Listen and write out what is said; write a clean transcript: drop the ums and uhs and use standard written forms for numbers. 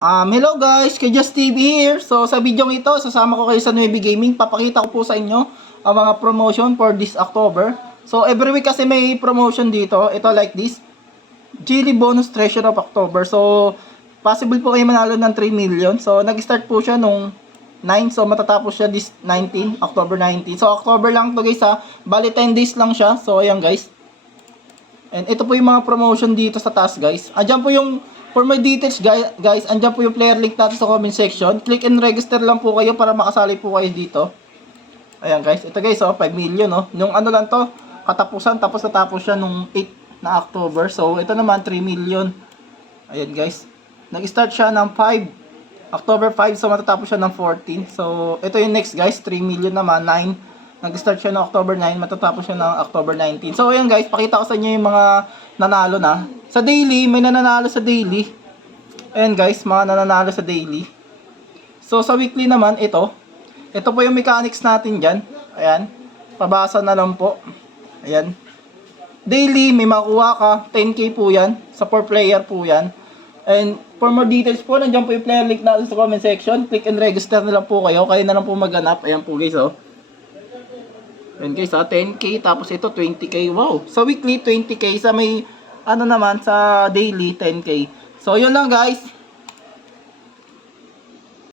Hello guys, kay Just TV here. So sa video ito, sasama ko kayo sa Nuevi Gaming. Papakita ko po sa inyo ang mga promotion for this October. So every week kasi may promotion dito. Ito like this. Geely Bonus Treasure of October. So possible po kayo manalo ng 3 million. So nag-start po siya nung 9. So matatapos siya this 19, October 19. So October lang to guys ha. Bali 10 days lang siya. So ayan guys. And ito po yung mga promotion dito sa taas guys. Andiyan po yung for my details guys, andyan po yung player link natin sa comment section. Click and register lang po kayo para makasali po kayo dito. Ayan guys, ito guys 5 million Nung ano lang to, katapusan, tapos natapos siya nung 8 na October. So ito naman 3 million. Ayan guys. Nag-start siya ng 5, October 5, so matatapos siya ng 14. So ito yung next guys, 3 million naman, 9. Nag-start siya ng October 9, matatapos siya ng October 19. So ayan guys, pakita ko sa inyo yung mga nanalo na. Sa daily, may nananalo sa daily. Ayan guys, mga nananalo sa daily. So sa weekly naman, ito. Ito po yung mechanics natin dyan. Ayan, pabasa na lang po. Ayan. Daily, may makuha ka. 10k po yan. Sa 4 player po yan. And for more details po, nandiyan po yung player link natin sa comment section. Click and register na lang po kayo. Kayo na lang po maghanap. Ayan po guys Ayan guys 10k, tapos ito 20k. Wow, sa weekly 20k, sa may ano naman sa daily 10k. So yun lang guys.